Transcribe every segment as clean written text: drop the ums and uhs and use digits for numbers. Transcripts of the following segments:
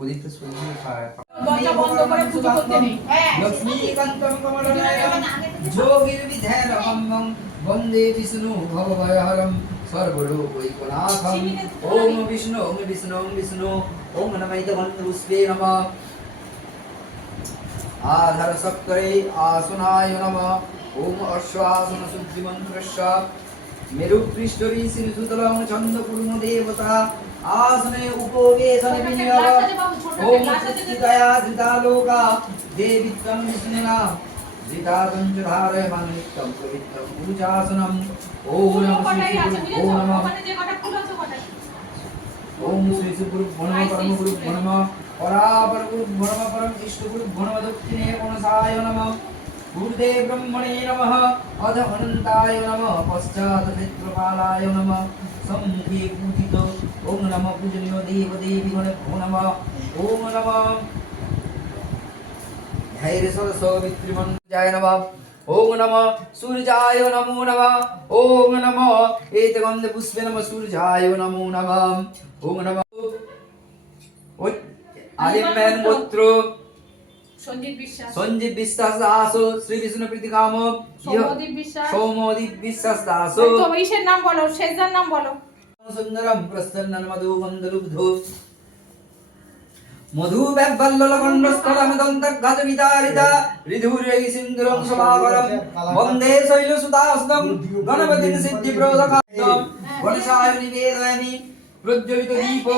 উদিত সূর্য খায় দরজা বন্ধ করে পুজো করতে নেই। লক্ষ্মীকান্তং কমলনয়নম যোগীর্বিধেরহং বন্দে বিষ্ণু ভবভয়হরম সর্বলোকৈকনাথম। ওম বিষ্ণু ওম বিষ্ণু ওম বিষ্ণু ওম নমঃ নমঃ। आधार सक्तरे आसनाय नमः। ओम अश्वासन शुद्धि मंत्रस्य मेरुपृष्ठरि सिंसुतलं छन्दपूर्ण देवता आसने उपवेशने विनियोग। ओम चित्तया धृतालोका देवी त्वं विष्णुना धृतातं च धारयमान नित्यं पवित्रं पूजासनं। ओम नमः श्री ओम नमः ओम श्री गुरुभ्यो नमः परम गुरुभ्यो नमः परापर गुरुभ्यो नमः परम इष्ट गुरुभ्यो नमः दक्षिणे कोणसाय नमः ऊर्ध्वे ब्रह्मणे नमः अध अनन्ताय नमः पश्चात् क्षेत्रपालाय नमः सम्मुखे पूजित ओम नमः पूजनीयो देव देवी गणभ्यो नमः ओम नमः धैर्य सरस्वतीमन्त्राय नमः ओम नमः सूर्याय नमो नमः ओम नमः एतगन्ध पुष्पे नमः सूर्याय नमो नमः ओम नमः आलिम्बन गोत्र संजीव विश्वास दासो श्री विष्णु प्रीति काम सोमोदीप विश्वास दासो तो ईशेर नाम बोलो शेजार नाम बोलो सुंदरम प्रसन्नन मधु मंदलुब्धो मधु बैबल्ललकण्डस्थलम दन्तघात विदारिता ऋधुर्यै सिन्दूरं समावरं वन्दे शैलसुतास्तं गणपतिं सिद्धिप्रदकां गणेशाय निवेदयामि प्रज्वलित दीपो।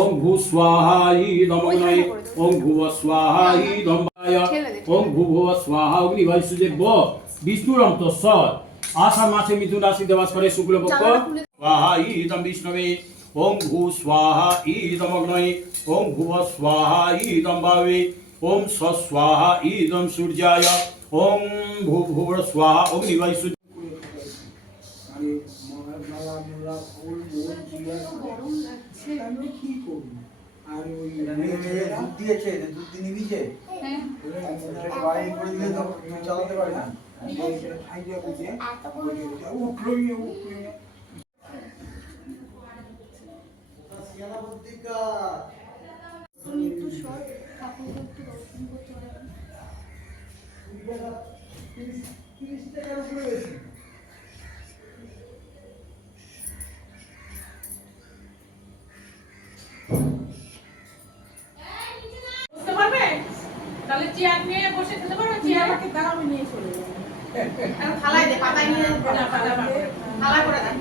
ओम भू स्वाहा ईदम अग्नये ओम भुव स्वाहा ईदम वाय ओम भूभुव स्वाहा अग्निवाय सुदेव विष्णुरं तस्सत् आषाढ़ मासे मिथुन राशि देवास करे शुक्ल पक्ष स्वाहा ईदम विष्णवे ओम भू स्वाहा ईदम अग्नये ओम भुव स्वाहा ईदम वावे ओम स्वस्वाहा ईदम सूर्याय ओम भूभुव स्वाहा अग्निवाय सुदेव। আমি কি করব আর ওই দুধ দিয়েছে দুধ দিয়ে নিবি যে হ্যাঁ বাড়ি করে দিলে তো চালাতে পারে না আইডিয়া বুঝে উঠলোই সিয়ানা বুদ্ধিকা তুমি একটু শর্ট কাপড় একটু রোশন করতে পারবেন 30 টাকার উপরে বেশি তাহলে চেয়ার নিয়ে বসে খেতে পারো চেয়ার আমাকে দাঁড়াও নিয়ে চলে যাবে থালায় দে পাতায় নিয়ে থালা করে দাও